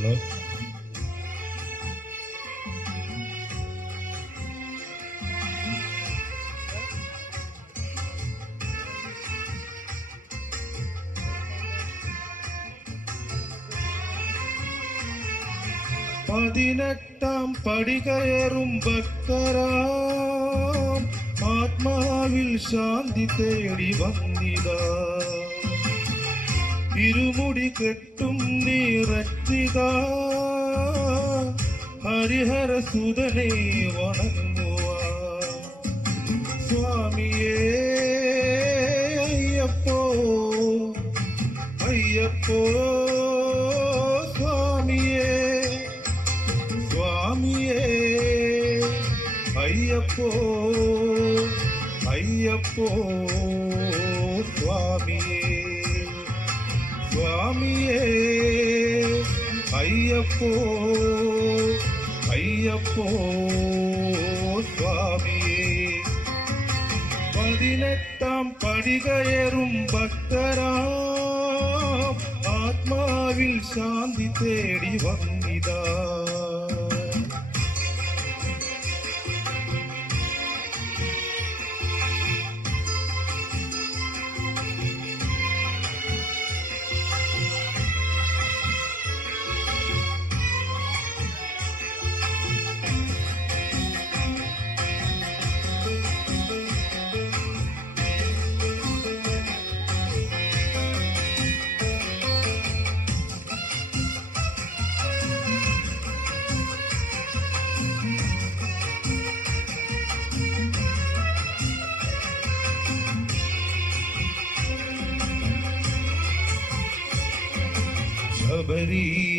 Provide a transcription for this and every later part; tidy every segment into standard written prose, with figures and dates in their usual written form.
Hello. പതിനെട്ടാം പടി കയറും ഭക്തരാം ആത്മാവിൽ ശാന്തി തേടി വന്നിതാ. ഇരുമുടി കെട്ടും നീറച്ചിതാ ഹരിഹര സുതനെ വണങ്ങുവാ. സ്വാമിയേ അയ്യപ്പോ അയ്യപ്പോ സ്വാമിയേ സ്വാമിയേ അയ്യപ്പോ അയ്യപ്പോ സ്വാമിയേ സ്വാമിയേ അയ്യപ്പോ അയ്യപ്പോ സ്വാമിയേ. പതിനെട്ടാം പടി കയറും ഭക്തരാം ആത്മാവിൽ ശാന്തി തേടി വന്നിതാ.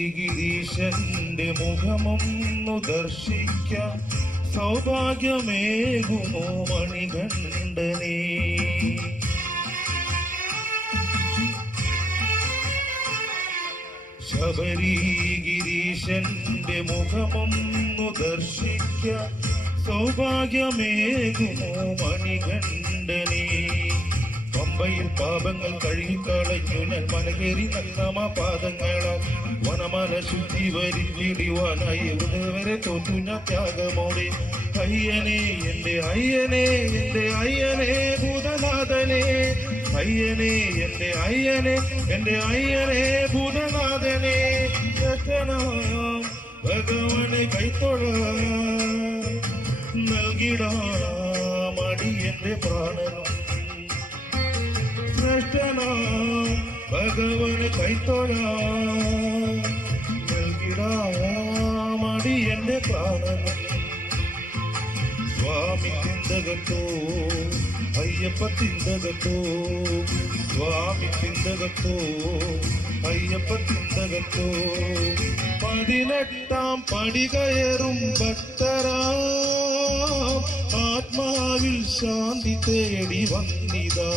ശബരിഗിരീശന്റെ മുഖമൊന്നു ദർശിക്കാൻ സൗഭാഗ്യമേകുമോ മണികണ്ഠനേ. ശബരിഗിരീശന്റെ മുഖമൊന്നു ദർശിക്കാൻ സൗഭാഗ്യമേകുമോ മണികണ്ഠനേ. പമ്പയിൽ പാപങ്ങൾ കഴുകിക്കളഞ്ഞു ഞാൻ മനകേറി നല്ലമ പാദങ്ങളാൽ വനമല ശുദ്ധി വരിച്ചിടിവാനായി വരെ തോറ്റു ഞാൻ ത്യാഗമോടെ. അയ്യനെ എന്റെ അയ്യനെ എന്റെ അയ്യനെ ഭൂതനാഥനെ അയ്യനെ എന്റെ അയ്യനെ എന്റെ അയ്യനെ ഭൂതനാഥനെ. ഭഗവാനെ കൈത്തൊഴ നൽകിടാമടി എന്റെ പ്രാണനും ഭഗവന് കൈത്തൊഴാൻ നൽകിടാമടി എന്റെ പ്രാണനും. സ്വാമി ചിന്തകത്തോ അയ്യപ്പ ചിന്തകത്തോ സ്വാമി ചിന്തകത്തോ അയ്യപ്പ ചിന്തകത്തോ. പതിനെട്ടാം പടി കയറും ഭക്തരാം ആത്മാവിൽ ശാന്തി തേടി വന്നിതാ.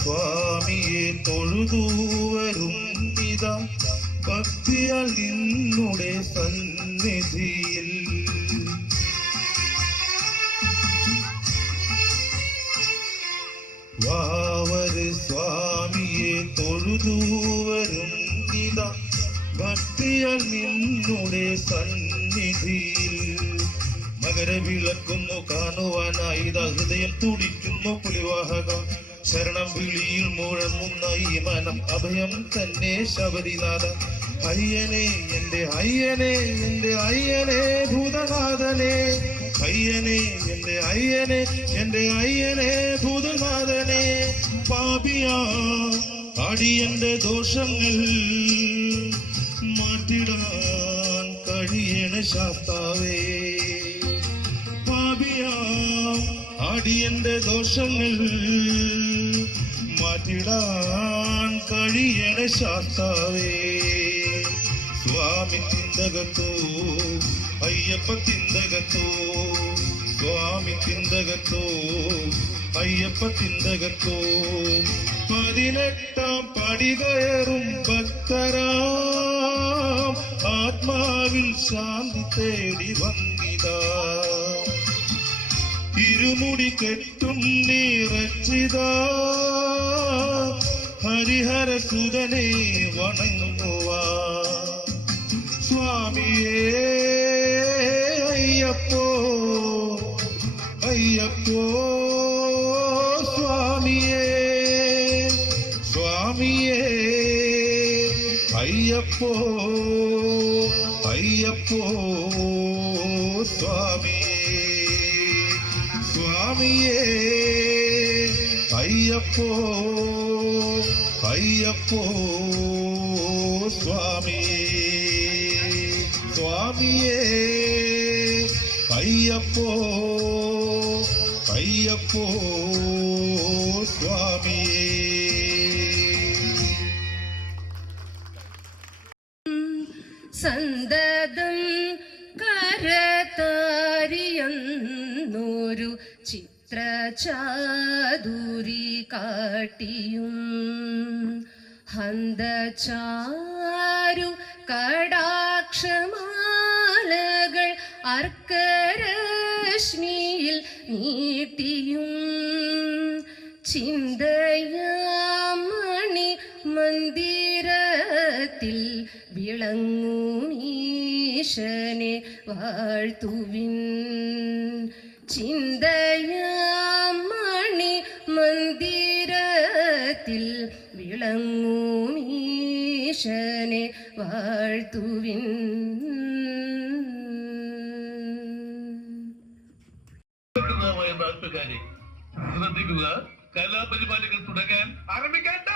സ്വാമിയെ തൊഴുതു വരുന്നിതാ ഭക്തിയാൽ നിന്നുടെ സന്നിധിയിൽ. വാവര് സ്വാമിയെ തൊഴുതു വരുന്നിതാ ഭക്തിയാൽ നിന്നുടെ സന്നിധിയിൽ. മകരവിളക്കുന്നു കാണുവാനായി ഹൃദയം തുടിക്കുന്നു പുലിവാഹക. ശരണം വിളിയിൽ മുഴങ്ങുന്ന ഈ മനം അഭയം തന്നെ ശബരിനാഥ. അയ്യനെ എന്റെ അയ്യനെ എന്റെ അയ്യനെ ഭൂതനാഥനെ അയ്യനെ എന്റെ അയ്യനെ എന്റെ അയ്യനെ ഭൂതനാഥനെ. പാപിയാ അടിയന്റെ ദോഷങ്ങൾ മാറ്റിടാൻ കഴിയണ ശാസ്താവേ. പാപിയാ അടിയന്റെ ദോഷങ്ങൾ മാറ്റിടാൻ കഴിയണ ശാസ്താവേ. സ്വാമി ചിന്തകത്തോ അയ്യപ്പ തിന്തകത്തോ സ്വാമി തിന്തകത്തോ അയ്യപ്പ തിന്തകത്തോ 18 പടി കയറും ഭക്തരാം ആത്മാവിൽ ശാന്തി തേടി വന്നിതാ ഇരുമുടി കെട്ടും നിറച്ചിതാ ഹരിഹര സുതനെ വണങ്ങുവാ സ്വാമിയേ അയ്യപ്പോ അയ്യപ്പോ സ്വാമിയേ സ്വാമിയേ അയ്യപ്പോ അയ്യപ്പോ സ്വാമിയേ സ്വാമിയേ അയ്യപ്പോ അയ്യപ്പോ സ്വാമിയേ സ്വാമിയേ അയ്യപ്പോ അയ്യപ്പോ സ്വാമിയേ സന്തതം കരതാരിയെന്നൊരു ചിത്രചാതുരി കാട്ടിയും ഹന്തചാരു കടാക്ഷമാലകൾ അർക്കരശ്മിയിൽ നീട്ടിയും ചിന്തയാമണി മന്ദിരത്തിൽ വിളങ്ങുമീശനെ വാഴ്ത്തുവിൻ ചിന്തയാമണി മന്ദിരത്തിൽ വിളങ്ങുമീശനെ വാഴ്ത്തുവിൻ നാട്ടുകാരെ ശ്രദ്ധിക്കുക കലാപരിപാടികൾ തുടങ്ങാൻ ആരംഭിക്കേണ്ട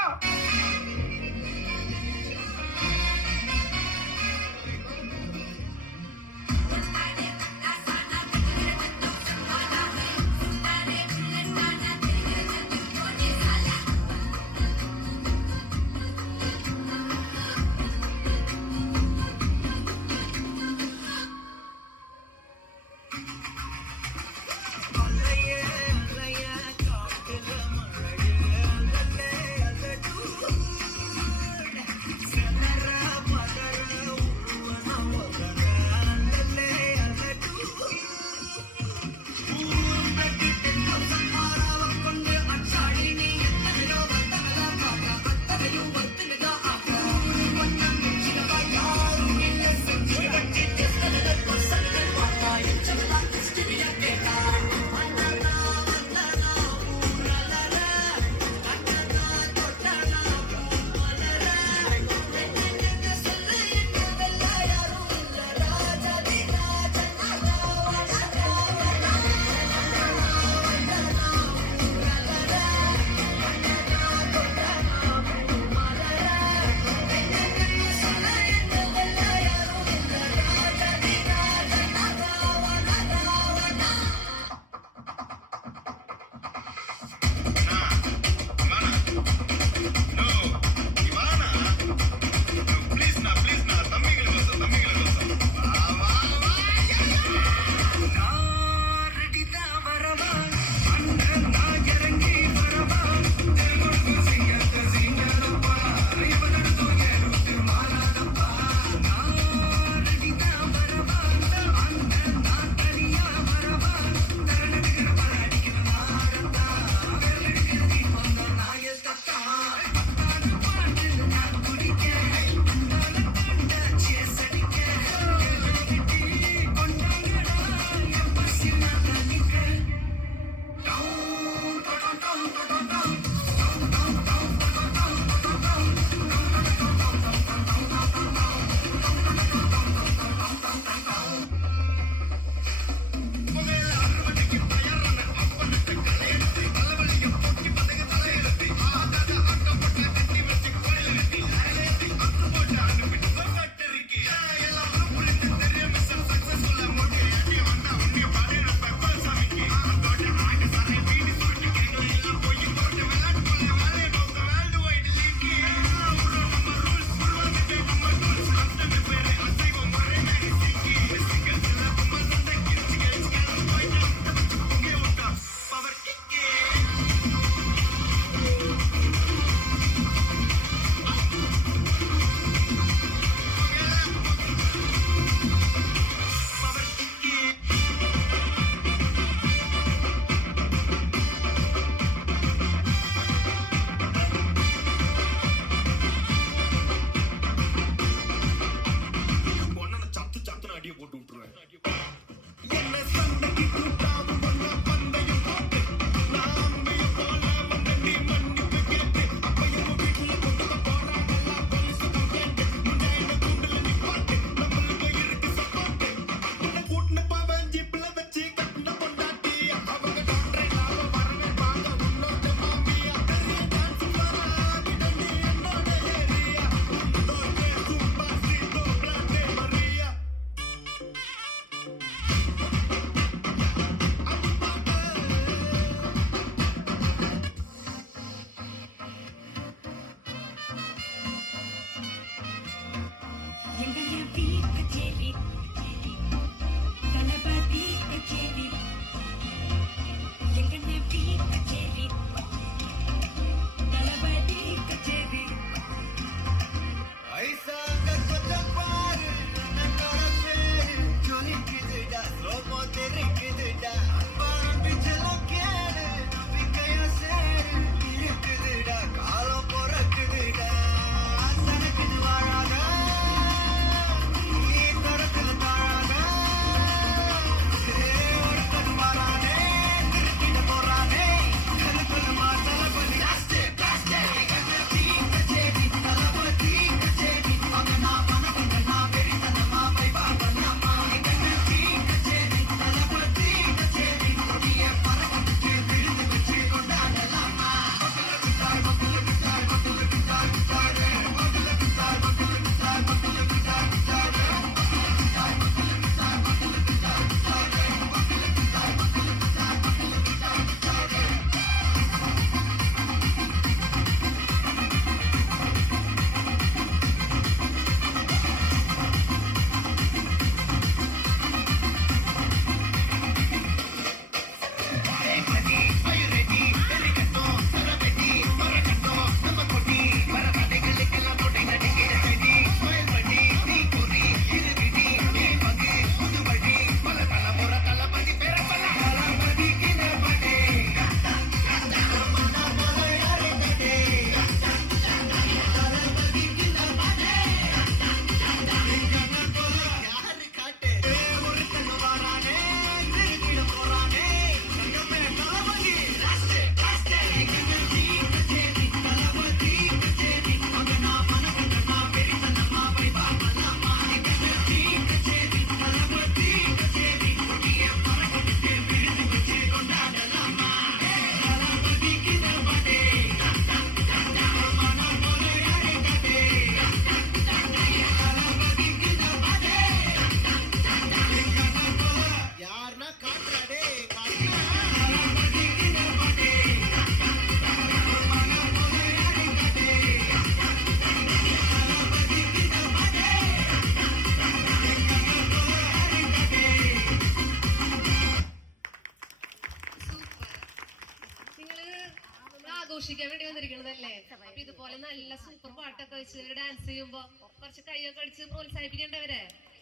ആഘോഷിക്കാൻ വേണ്ടി വന്നിരിക്കണതല്ലേ. അപ്പൊ ഇതുപോലെ നല്ല സൂപ്പർ പാട്ടൊക്കെ വെച്ച് ഡാൻസ് ചെയ്യുമ്പോ കുറച്ച് കൈയൊക്കെ അടിച്ച് പ്രോത്സാഹിപ്പിക്കേണ്ടവരെ.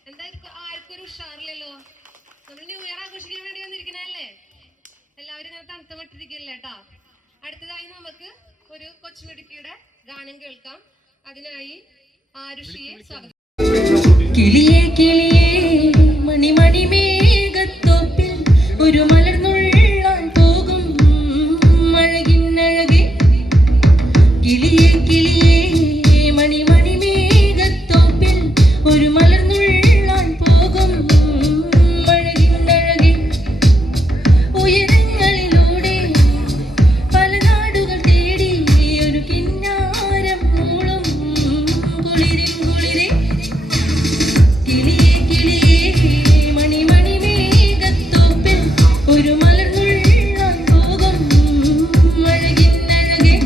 എന്തായാലും ആർക്കും ഒരു ഉഷാറില്ലല്ലോ. നമ്മൾ ന്യൂ ഇയർ ആഘോഷിക്കാൻ വേണ്ടി വന്നിരിക്കണല്ലേ. എല്ലാവരും ഇങ്ങനെ തണുത്തമിട്ടിരിക്കല്ലേ കേട്ടോ. അടുത്തതായി നമുക്ക് ഒരു കൊച്ചുമിടുക്കിയുടെ ഗാനം കേൾക്കാം. അതിനായി ആരുഷിയെ സ്വാഗതം. കിളിയേ കിളിയേ മണിമണി മേഘത്തോപ്പിൽ ഒരു മലർന്നുള്ളാൻ പോകും അഴകിന്നഴകെ. കിളിയേ കിളിയേ മണിമണി മേഘത്തോപ്പിൽ ഒരു മലർന്നുള്ളാൻ പോകും അഴകിന്നഴകെ. ഉയരങ്ങളിലൂടെ പല നാടുകൾ തേടി ഒരു കിന്നാരം മൂളും കുളിരിൻ കുളിരെ. കിളിയേ കിളിയേ മണിമണി മേഘത്തോപ്പിൽ ഒരു മലർന്നുള്ളാൻ പോകും അഴകിന്നഴകെ.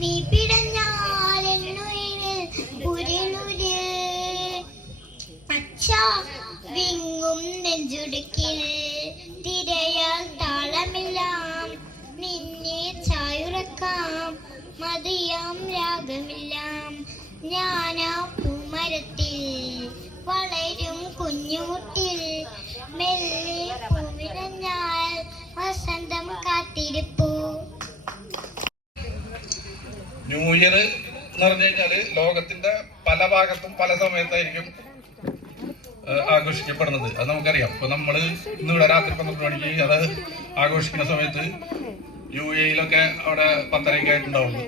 നീ പിടഞ്ഞാലെന്നുയിരിൽ പുരിനുര് പച്ച വിങ്ങും നെഞ്ചുടുക്കിൽ തിരയാൽ താളമെല്ലാം നിന്നെ ചായുറക്കാം മതിയാം രാഗമെല്ലാം ഞാനാ പൂമരത്തിൽ വളരും കുഞ്ഞുമുട്ടിൽ മെല്ലെ പൂവിടഞ്ഞാൽ വസന്തം കാത്തിരിപ്പൂ. ന്യൂ ഇയർ എന്ന് പറഞ്ഞു കഴിഞ്ഞാല് ലോകത്തിന്റെ പല ഭാഗത്തും പല സമയത്തായിരിക്കും ആഘോഷിക്കപ്പെടുന്നത്. അത് നമുക്കറിയാം. ഇപ്പൊ നമ്മള് ഇന്നിവിടെ രാത്രി 12 മണിക്ക് അത് ആഘോഷിക്കുന്ന സമയത്ത് UAE-യിലൊക്കെ അവിടെ 10:30 ആയിട്ടുണ്ടാവുള്ളൂ.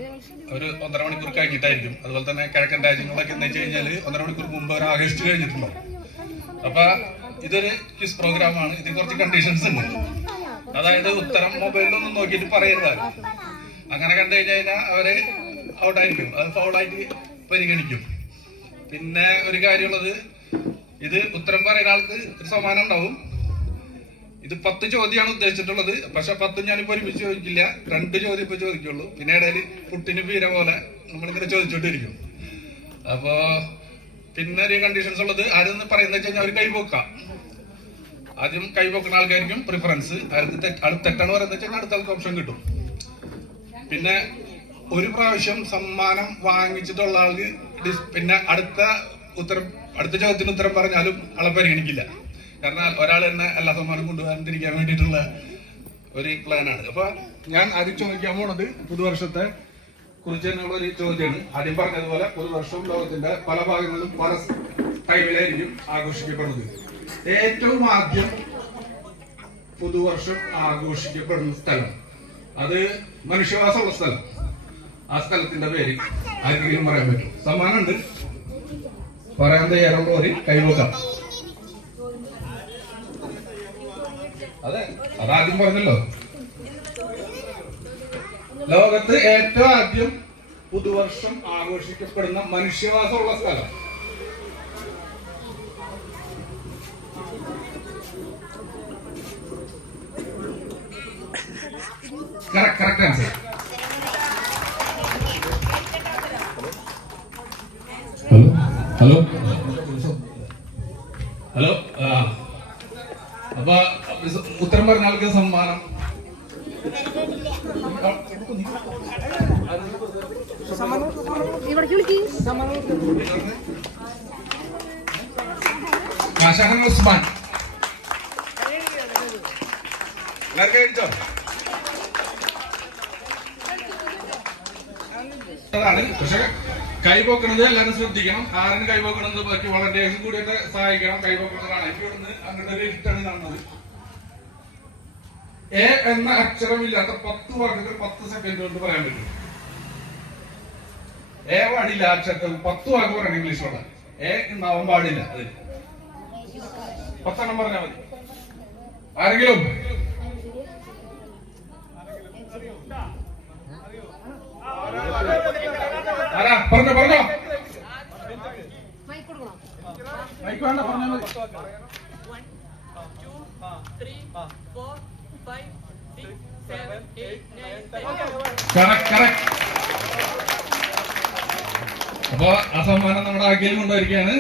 ഒരു 1.5 മണിക്കൂർ കഴിഞ്ഞിട്ടായിരിക്കും. അതുപോലെ തന്നെ കിഴക്കൻ രാജ്യങ്ങളിലൊക്കെ എന്ന് വെച്ച് കഴിഞ്ഞാല് 1.5 മണിക്കൂർ മുമ്പ് അവർ ആഘോഷിച്ചു കഴിഞ്ഞിട്ടുണ്ടാവും. അപ്പൊ ഇതൊരു ക്വിസ് പ്രോഗ്രാമാണ്. ഇതിൽ കുറച്ച് കണ്ടീഷൻസ് ഉണ്ട്. അതായത് ഉത്തരം മൊബൈലിലൊന്നും നോക്കിയിട്ട് പറയരുത്. അങ്ങനെ കണ്ടു കഴിഞ്ഞാൽ അവര് ഔട്ടായിരിക്കും. അത് ഫൗളായിട്ട് പരിഗണിക്കും. പിന്നെ ഒരു കാര്യമുള്ളത്, ഇത് ഉത്തരം പറയുന്ന ആൾക്ക് ഒരു സമ്മാനം ഉണ്ടാവും. ഇത് 10 ചോദ്യമാണ് ഉദ്ദേശിച്ചിട്ടുള്ളത്. പക്ഷെ 10 ഞാനിപ്പോ ഒരുമിച്ച് ചോദിക്കില്ല. 2 ചോദ്യം ഇപ്പൊ ചോദിക്കുള്ളൂ. പിന്നെ ഇടയിൽ പുട്ടിന് പീര പോലെ നമ്മളിങ്ങനെ ചോദിച്ചോണ്ടിരിക്കും. അപ്പോ പിന്നെ ഒരു കണ്ടീഷൻസ് ഉള്ളത്, ആരെന്ന് പറയുന്നത് വെച്ച് കഴിഞ്ഞാൽ അവർ കൈപോക്കാം. ആദ്യം കൈപോക്കുന്ന ആൾക്കായിരിക്കും പ്രിഫറൻസ്. ആൾക്ക് തെറ്റാണ് പറയുന്നത് വെച്ചാൽ അടുത്ത ആൾക്ക് ഓപ്ഷൻ കിട്ടും. പിന്നെ ഒരു പ്രാവശ്യം സമ്മാനം വാങ്ങിച്ചിട്ടുള്ള ആൾക്ക് പിന്നെ അടുത്ത ചോദ്യത്തിന് ഉത്തരം പറഞ്ഞാലും ആളെ പരിഗണിക്കില്ല. കാരണം ഒരാൾ തന്നെ എല്ലാ സമ്മാനം കൊണ്ടുവരാണ്ടിരിക്കാൻ വേണ്ടിയിട്ടുള്ള ഒരു പ്ലാനാണ്. അപ്പൊ ഞാൻ ആദ്യം ചോദിക്കാൻ പോണത് പുതുവർഷത്തെ കുറിച്ച് തന്നെയുള്ള ഒരു ചോദ്യമാണ്. ആദ്യം പറഞ്ഞതുപോലെ പുതുവർഷവും ലോകത്തിന്റെ പല ഭാഗങ്ങളിലും പല ടൈമിലായിരിക്കും ആഘോഷിക്കപ്പെടുന്നത്. ഏറ്റവും ആദ്യം പുതുവർഷം ആഘോഷിക്കപ്പെടുന്ന സ്ഥലം, അത് മനുഷ്യവാസമുള്ള സ്ഥലം. ആ സ്ഥലത്തിന്റെ പേര് ആർക്കെങ്കിലും പറയാൻ പറ്റും? സമ്മാനമുണ്ട്. പറയാൻ തയ്യാറുള്ളവര് കൈവക്കാം. അതാദ്യം പറഞ്ഞല്ലോ. ലോകത്ത് ഏറ്റവും ആദ്യം പുതുവർഷം ആഘോഷിക്കപ്പെടുന്ന മനുഷ്യവാസമുള്ള സ്ഥലം. Correct answer. ഹലോ ഹലോ അപ്പൊ ഉത്തരം പറഞ്ഞ ആൾക്ക് സമ്മാനം. ഉസ്മാൻ എല്ലാവർക്കും കഴിച്ചോ? പക്ഷെ കൈപോക്കണത് എല്ലാവരും ശ്രദ്ധിക്കണം. ആരും കൈപോക്കണത് ബാക്കി വളണ്ടിയേഴ്സും കൂടിയൊക്കെ സഹായിക്കണം. കൈപോക്കണത് കാണാൻ എനിക്ക് ഇവിടുന്ന് അങ്ങനത്തെ ഒരു ഇഷ്ടമാണ് കാണുന്നത്. എ എന്ന അക്ഷരമില്ലാത്ത 10 വാക്കുകൾ 10 സെക്കൻഡ് കൊണ്ട് പറയാൻ പറ്റും. എ പാടില്ല അക്ഷരത്തിൽ 10 വാക്ക് പറയണം. ഇംഗ്ലീഷിലുള്ള എ ഉണ്ടാവാൻ പാടില്ല. അത് 10 എണ്ണം പറഞ്ഞാൽ മതി. ആരെങ്കിലും ആരാ പറഞ്ഞോ മൈക്ക് വേണ്ട, പറഞ്ഞാൽ മതി. 1 2 3 4 5 6 7 8 9 10. അപ്പൊ ആ സമ്മാനം നമ്മുടെ ആക്കിയിൽ കൊണ്ടുവരികയാണ്.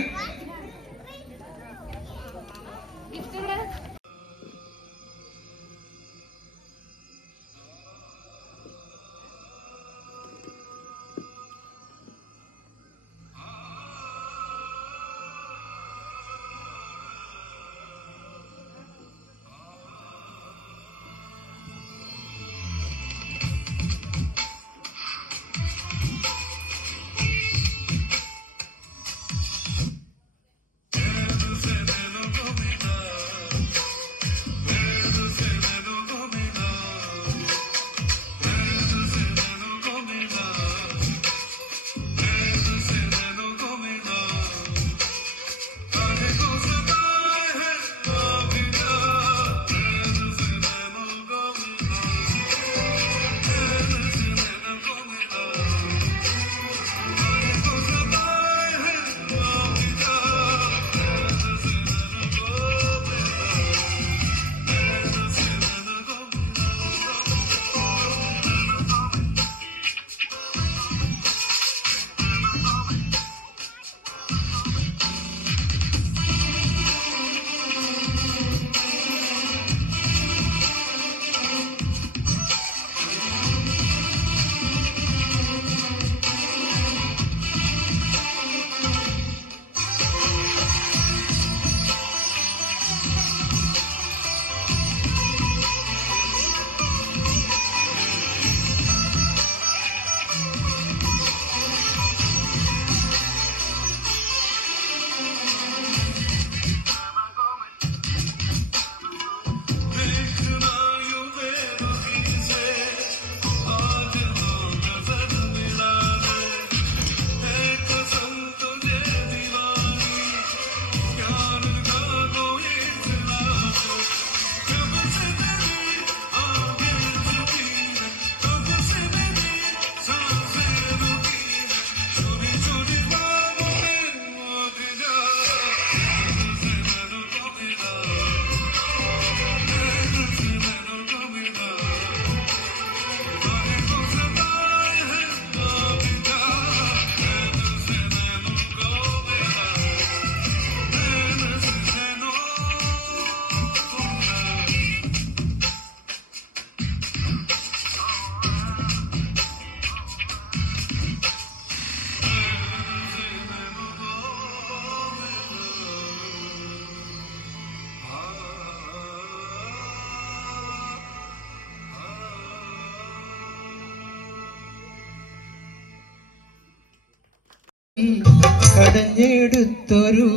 കടഞ്ഞെടുത്തൊരു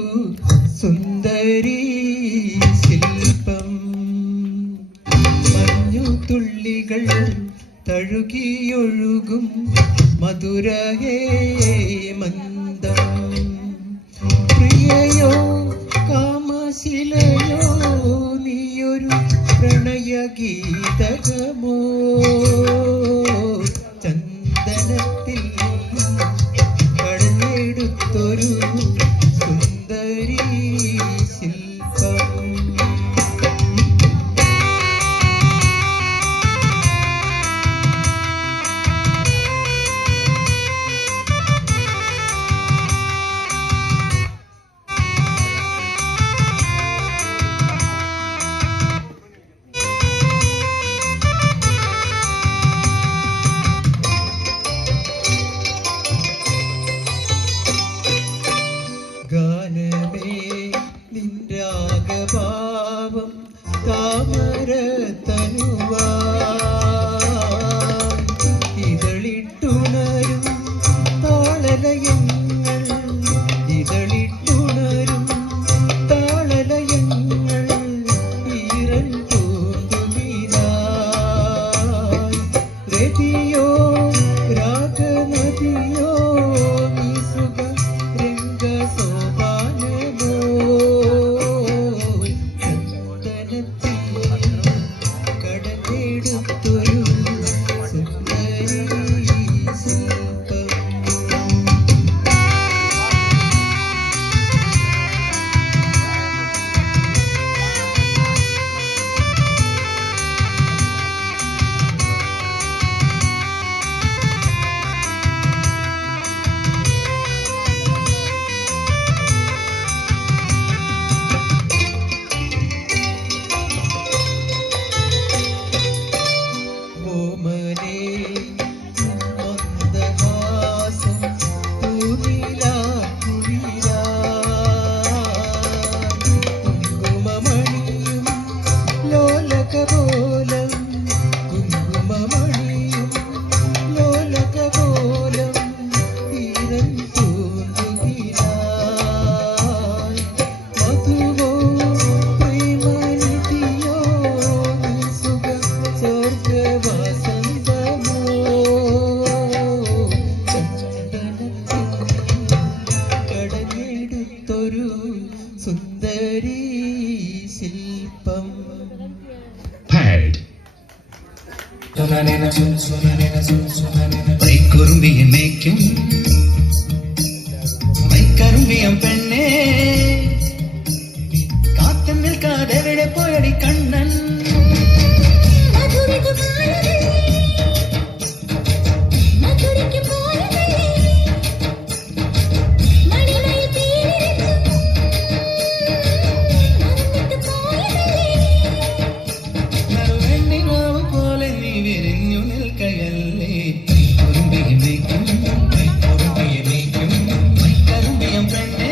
സുന്ദരി ശില്പം മഞ്ഞുതുള്ളികൾ തഴുകിയൊഴുകും മധുരഹേ മന്ദം പ്രിയയോ കാമശിലയോ നീയൊരു പ്രണയഗീതകമോ ചന്ദനത്തിൽ കടഞ്ഞെടുത്തൊരു സുന്ദരി ശില്പം ഗാനമേ നിൻരാഗഭാവം താമര തനുവാ ഇതളിട്ടുണരും താളലയങ്ങൾ ഇതളിട്ടുണരും താളലയങ്ങൾ ഈറൻ പൂന്തുകിലായി രതിയോ രാഗനദിയോ നീ സുഖ രംഗസോപാനമോ ചന്ദനത്തിൽ കടഞ്ഞെടുത്തൊരു സുന്ദരി ശില്പം ഓമനേ മന്ദഹാസം തൂനിലാക്കുഴിലാ കുങ്കുമമണിയും ലോലകപോലം കുങ്കുമമണിയും ലോലകപോലം തീരൻ തൂന്നുകിലായി മധുവോ പ്രേമനിധിയോ നീ സുഖ സ്വർഗവാസന്തമോ ചന്ദനത്തിൽ കടഞ്ഞെടുത്തൊരു സുന്ദരി ശില്പം மைக்குறும்பியை மேய்க்கும் மைக்கரும்பியம் பெண்ணே காத்து நிற்காதெവിടെ போயடி கண்ணன் മധുരിക്ക് പോയതല്ലേ മധുരിക്ക് പോയതല്ലേ മണിമയിൽ തീരിച്ചു മറന്നിട്ട് പോയതല്ലേ നറുവെണ്ണിലാവ് പോലെ നീ വിരിഞ്ഞു നിൽക്കയല്ലേ കുറുമ്പിയെ മേയ്ക്കും மைக்குறும்பியை மேய்க்கும் மைக்கரும்பியம் பெண்ணே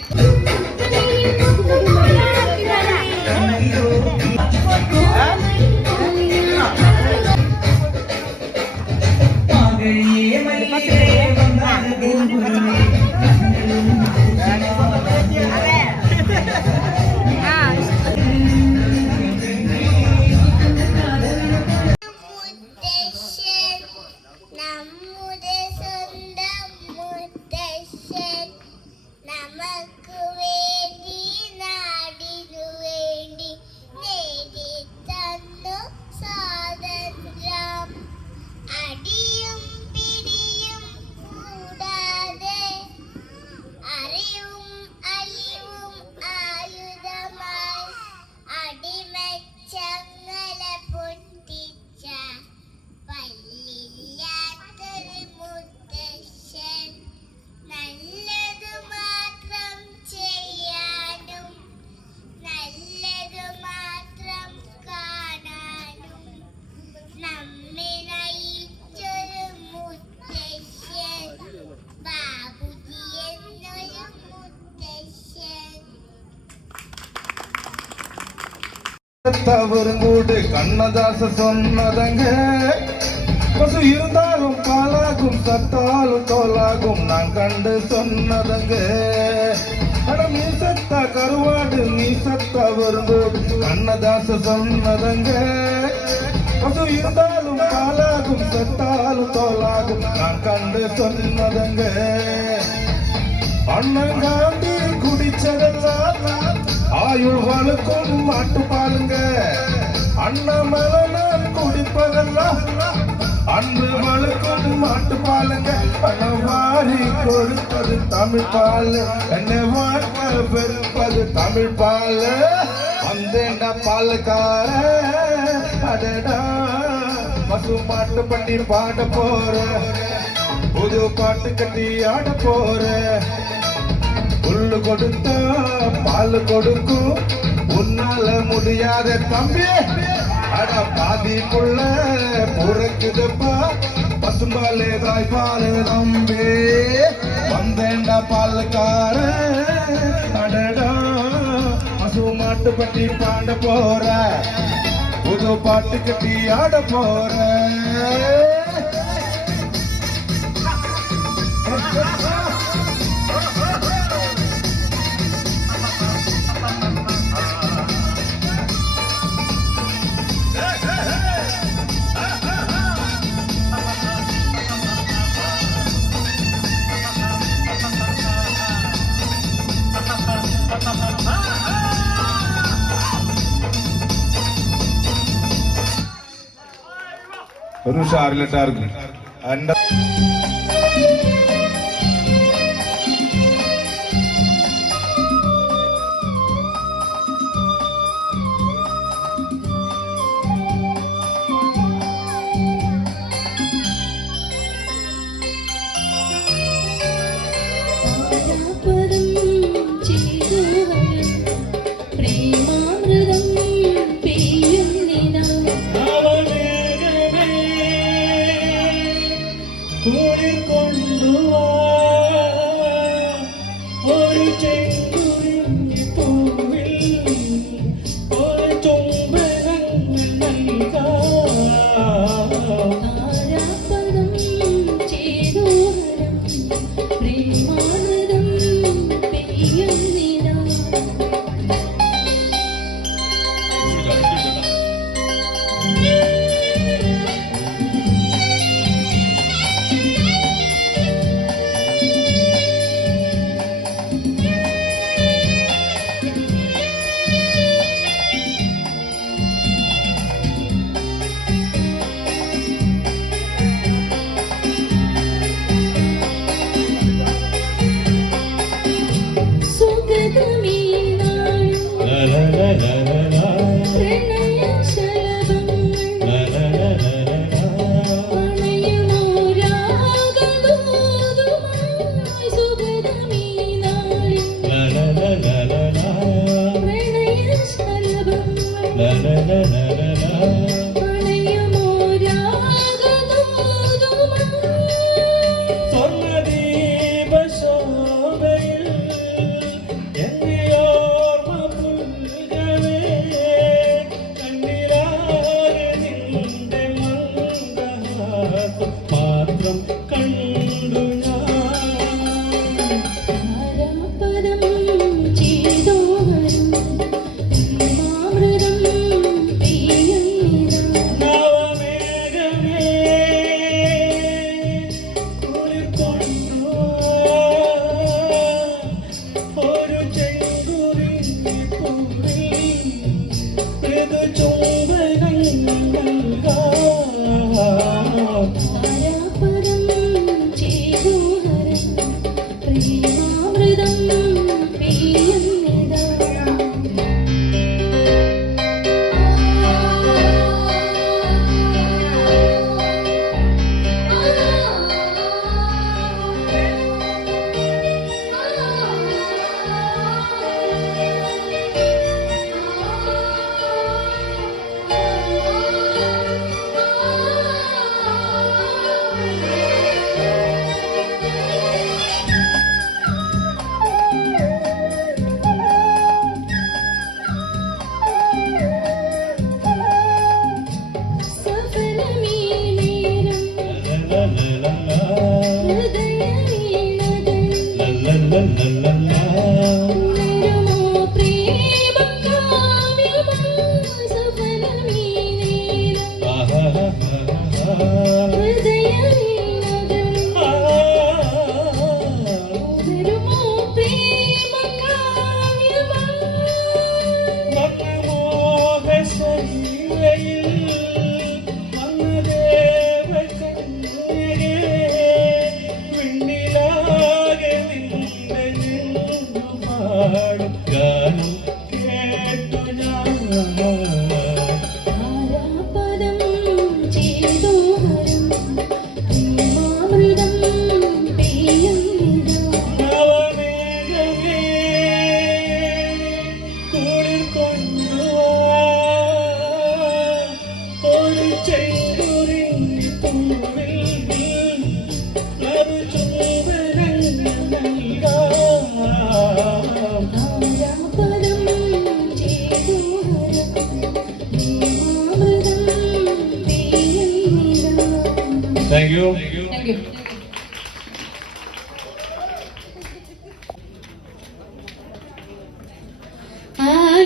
കൂടി മുത്തശ്ശൻ നമ്മുടെ സ്വന്തം മുത്തശ്ശൻ നമുക്ക് വേണ്ടി നാടിനു വേണ്ടി നേടി തന്നു സ്വാതന്ത്ര്യം അടിയും പിടിയും കൂടാതെ അറിവും അലിവും ആയുധമായി അടിമച്ചങ്ങല പൊട്ടിച്ച പല്ലില്ലാത്തൊരു മുത്തശ്ശൻ നല്ലതു മാത്രം ചെയ്യാനും നല്ലതു മാത്രം കാണാനും നമ്മെ നയിച്ചൊരു മുത്തശ്ശൻ ബാബുജി എന്നൊരു മുത്തശ്ശൻ தவறுங்கூடு கண்ணதாச சொன்னதங்க பசு இருந்தாலும் பாலாகும் சத்தாலும் தோலாகும் நான் கண்டு சொன்னதங்க அட நீ சத்தா கருவாடு நீ சத்தா வருங்கூடு கண்ணதாச சொன்னதங்க பசு இருந்தாலும் பாலாகும் சத்தாலும் தோலாகும் நான் கண்டு சொன்னதங்க அண்ணன் காந்தி குடிச்சதெல்லாம் ஆயுள் வழுக்கும் மாட்டு பாலுங்க அண்ணாமல நான் குடிப்பதெல்லாம் அன்று வழுக்கும் மாட்டு பாலுங்க பணம் வாரி கொடுப்பது தமிழ் பால் என்னை வாழ்க்கை பெருப்பது தமிழ் பால் வந்தேண்டா பாலுக்கார அடடா பசு மாட்டு பண்ணி பாட போற புது பாட்டு கட்டி ஆட போற புல்லு கொடுத்தா பால் கொடுக்கும் உன்னால முடியாத தம்பி அட பாதி புள்ள புறக்குதுப்பா பசும்பாலே தாய்ப்பாலே தம்பி வந்தேண்டா பாலுக்கார அடடா பசு மாட்டு பட்டி பாட போற புது பாட்டு கட்டி ஆட போற ഒരു ഷാറിലിട്ടാർക്കും എന്റെ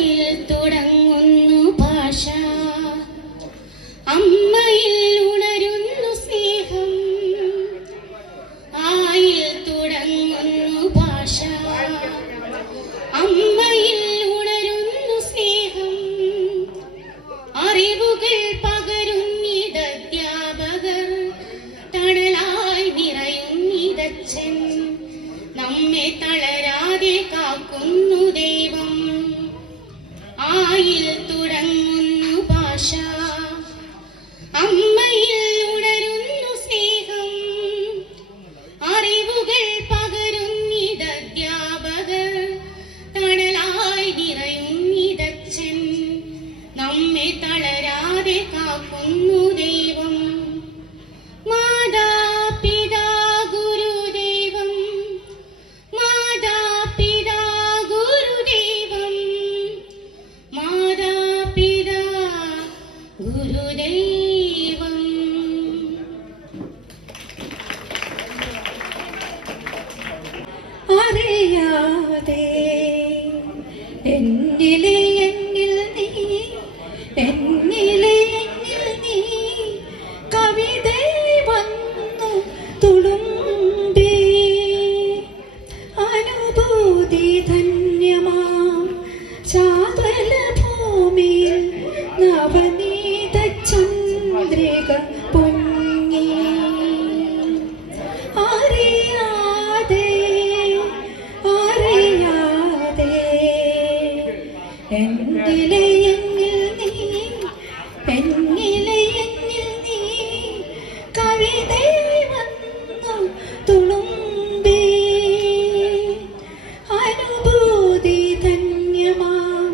ആയിൽ തുടങ്ങുന്നു ഭാഷ, അമ്മയിൽ ഉണരുന്നു സ്നേഹം. ആയിൽ തുടങ്ങുന്നു ഭാഷ, അമ്മയിൽ ഉണരുന്നു സ്നേഹം. അറിവുകൾ പകരുന്നിതധ്യാപകർ, തണലായി നിറയുന്നിതച്ഛൻ. നമ്മെ തളരാതെ കാക്കുന്നു ദൈവം. ആയിൽ തുടങ്ങുന്നു ഭാഷ, അമ്മയിൽ ഉണരുന്നു സ്നേഹം. അറിവുകൾ പകരുന്നിതധ്യാപകർ, തണലായി നിറയുന്നിതച്ഛൻ. നമ്മെ തളരാതെ കാക്കുന്നു ദൈവം. മാതാപിതാ ഗുരുദൈവം, മാതാപിതാ ഗുരുദൈവം, മാതാപിതാ ഗുരുദൈവം. അറിയാതെ എന്നിലെ എന്നിൽ നീ, എന്നിലെ എന്നിൽ നീ കവിത വന്നു തുളുമ്പി. അനുഭൂതി ധന്യമാ ചാതല ഭൂമിയിൽ നവനീത ചന്ദ്രിക പൊങ്ങി. അറിയാതെ അറിയാതെ എന്നിലെ എന്നിൽ നീ, എന്നിലെ എന്നിൽ നീ കവിത വന്നു തുളുമ്പി. അനുഭൂതി ധന്യമാം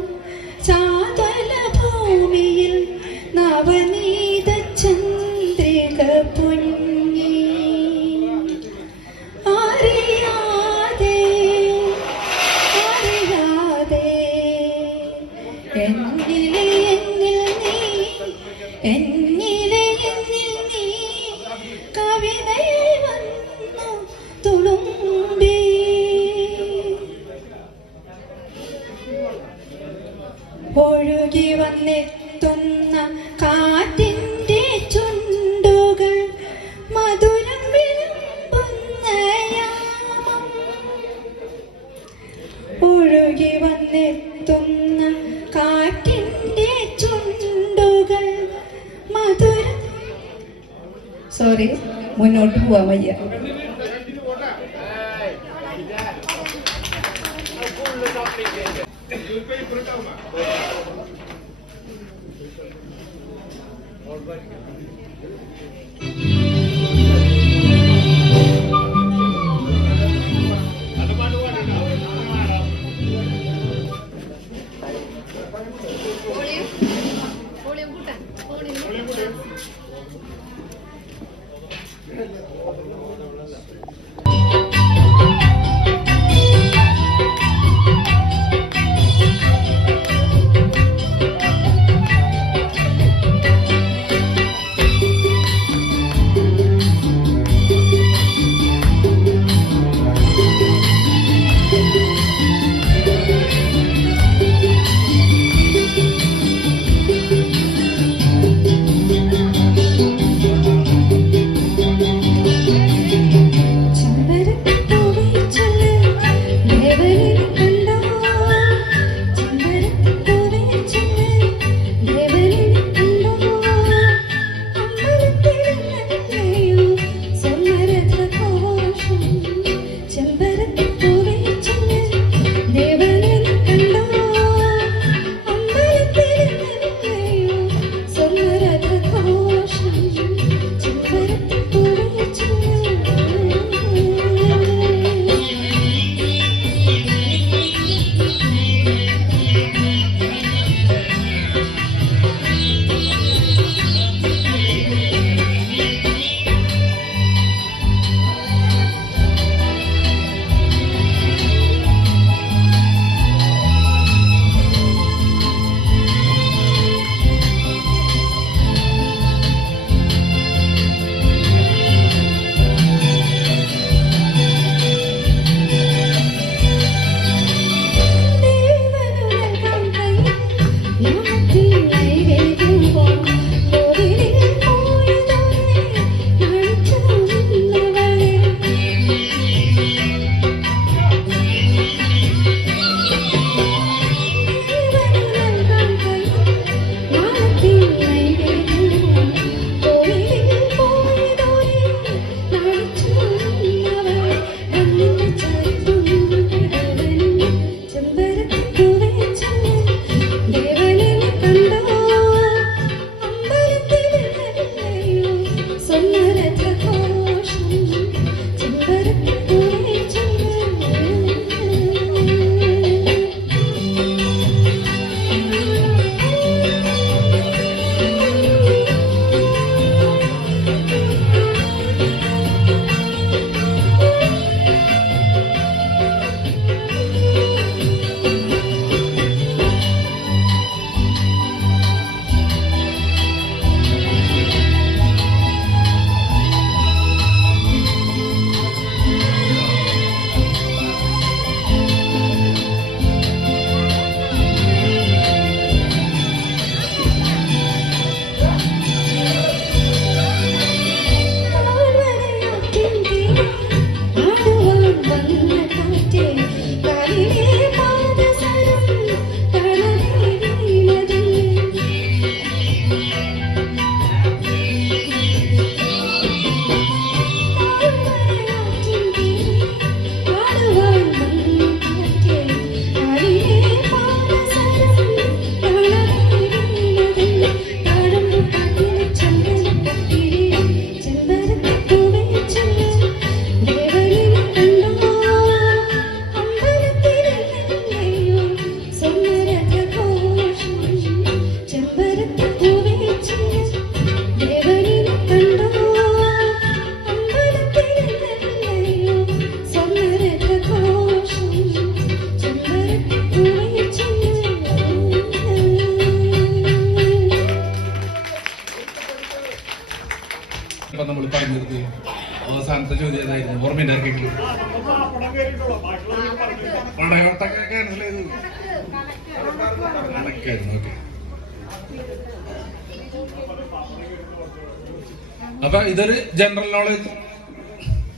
ചാതല ഭൂമിയിൽ നവനീത ചന്ദ്രിക പൊങ്ങി. അറിയാതെ അറിയാതെ എന്നിലെ എന്നിൽ നീ, എന്നിലെ എന്നിൽ നീ കവിത വന്നു തുളുമ്പി. ഒഴുകി വന്നെത്തുന്ന കാറ്റിന്റെ ചുണ്ടുകൾ മധുരം വിളമ്പുന്ന യാമം. ഒഴുകി വന്നെത്തുന്ന കാറ്റിന്റെ ചുണ്ടുകൾ മധുരം. സോറി, മുന്നോട്ട് പോവാൻ വയ്യ. വോളിയം കൂട്ടാൻ, വോളിയം കൂട്ടാൻ. ഓർമ്മയില്ല ആർക്കെങ്കിലും? പടയോട്ടൊക്കെ ക്യാൻസൽ ചെയ്തു. ഓക്കെ. അപ്പൊ ഇതൊരു ജനറൽ നോളജ്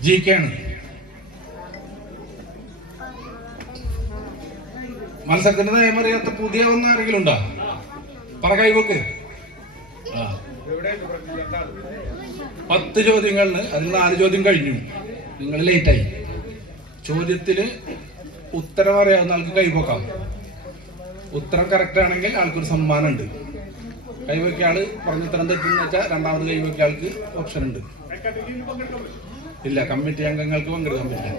GK ആണ്. മത്സരത്തിന്റെ നിയമം അറിയാത്ത പുതിയ ഒന്നും ആരെങ്കിലും ഉണ്ടോ? പറ കൈവക്ക്. 10 ചോദ്യങ്ങളില് അതിൽ 4 ചോദ്യം കഴിഞ്ഞു. നിങ്ങൾ ലേറ്റായി. ചോദ്യത്തിന് ഉത്തരം അറിയാവുന്ന ആൾക്ക് കൈവക്കാം. ഉത്തരം കറക്റ്റ് ആണെങ്കിൽ ആൾക്കൊരു സമ്മാനം ഉണ്ട്. കൈവയ്ക്ക ആള് പറഞ്ഞ ഉത്തരം തെറ്റെന്ന് വെച്ചാൽ രണ്ടാമത് കൈവയ്ക്ക ആൾക്ക് ഓപ്ഷൻ ഉണ്ട്. ഇല്ല, കമ്മിറ്റി അംഗങ്ങൾക്ക് പങ്കെടുക്കാൻ പറ്റില്ല.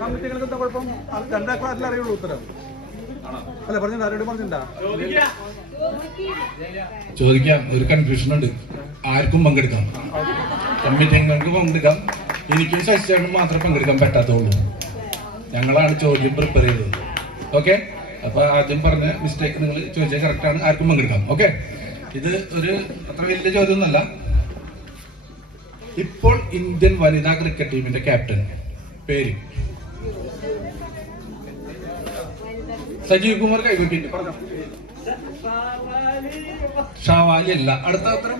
കമ്മിറ്റികൾക്ക് എന്താ കുഴപ്പം? 2 ക്ലാസ്സിൽ അറിയുള്ളൂ ഉത്തരം. അല്ല പറഞ്ഞിട്ടുണ്ടോ? ആരോട് പറഞ്ഞിട്ടുണ്ടോ? ചോദിക്കാം. ഒരു കൺഫ്യൂഷൻ ഉണ്ട്. ആർക്കും പങ്കെടുക്കാം. കമ്മിറ്റി അംഗങ്ങൾക്ക് പങ്കെടുക്കാം. എനിക്കും ശശിചേട്ടനും മാത്രമേ പങ്കെടുക്കാൻ പറ്റാത്തുള്ളൂ. ഞങ്ങളാണ് ചോദ്യം പ്രിപ്പയർ ചെയ്തത്. ഓക്കെ. അപ്പൊ ആദ്യം പറഞ്ഞ മിസ്റ്റേക്ക് നിങ്ങൾ ചോദിച്ചാൽ കറക്റ്റ് ആണ്. ആർക്കും പങ്കെടുക്കാം. ഓക്കെ. ഇത് ഒരു അത്ര വലിയ ചോദ്യം ഒന്നല്ല. ഇപ്പോൾ ഇന്ത്യൻ വനിതാ ക്രിക്കറ്റ് ടീമിന്റെ ക്യാപ്റ്റൻ പേര്? സജീവ് കുമാർ കൈവയ്ക്കുണ്ട്. പറഞ്ഞോ. ഷാവാലി അല്ല. അടുത്ത ഉത്തരം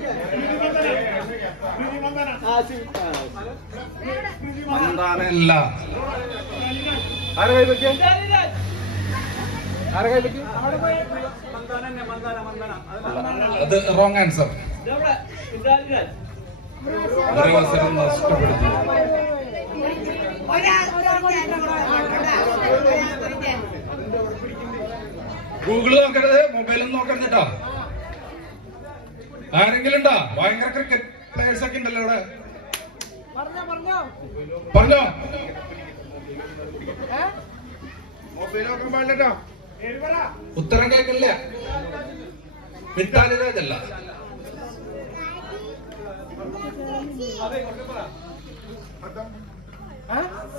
മന്ദാനല്ല. ആരെ കൈവയ്ക്ക്? അത് റോങ് ആൻസർ. ഒരവസരം നഷ്ടപ്പെടുത്തി. ഗൂഗിള് നോക്കരുത്, മൊബൈലൊന്നും നോക്കരുത് കേട്ടോ. ആരെങ്കിലും ഉണ്ടോ? ഭയങ്കര ക്രിക്കറ്റ് പ്ലേയേഴ്സ് ഒക്കെ ഉണ്ടല്ലോ ഇവിടെ. പറഞ്ഞോ. ഉത്തരം കേൾക്കില്ല. മിത്താലി രാജല്ല.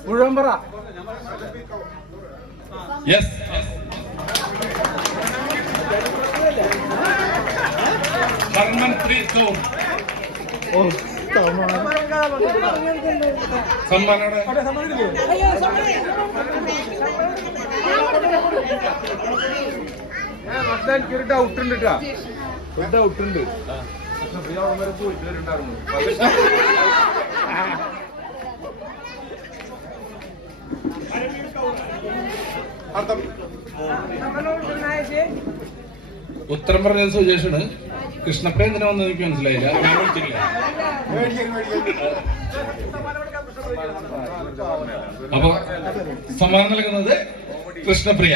മുഴുവൻ പറ. യെസ്. ഹർമൻപ്രീത് കൗർ. സമ്മാനോടെ എനിക്കൊരു ഡൗട്ട് ഉണ്ട് കേട്ടാ. ഒരു ഡൗട്ട് ഉണ്ട്. വരെ പോയിട്ട് വരുന്നുണ്ടായിരുന്നു. ഉത്തരം പറഞ്ഞത് സുജേഷാണ്. കൃഷ്ണപ്രിയ എന്തിനാ വന്നത് എനിക്ക് മനസ്സിലായില്ല. ഞാൻ വിളിച്ചില്ല. അപ്പൊ സമ്മാനം നൽകുന്നത് കൃഷ്ണപ്രിയ.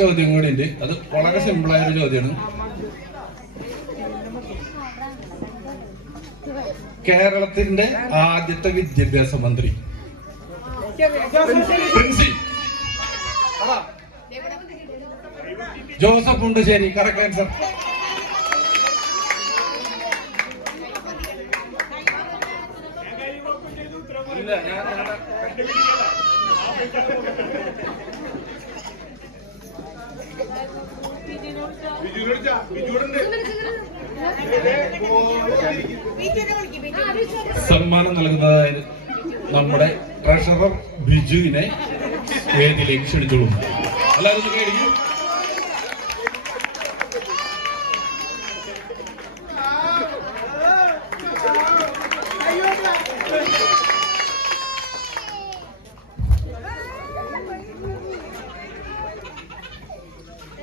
ചോദ്യം കൂടി ഉണ്ട്. അത് വളരെ സിമ്പിൾ ആയൊരു ചോദ്യമാണ്. കേരളത്തിന്റെ ആദ്യത്തെ വിദ്യാഭ്യാസ മന്ത്രി? Princy. Joseph Mundassery. Correct answer. ഇല്ല, ഞാൻ സമ്മാനം നൽകുന്നതായത് നമ്മുടെ ട്രഷറർ ബിജുവിനെ വേദിയിലേക്ക് ക്ഷണിച്ചോളൂ. എല്ലാവരും കേൾക്കും.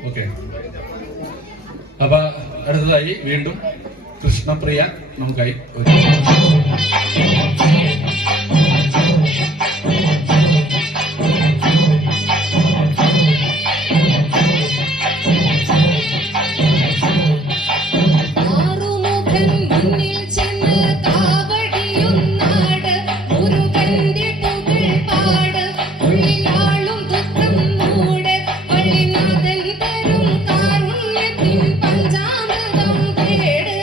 ഓക്കെ. അപ്പൊ അടുത്തതായി വീണ്ടും കൃഷ്ണപ്രിയ നമുക്കായി ഒരു പഞ്ചാമൃതം തേട്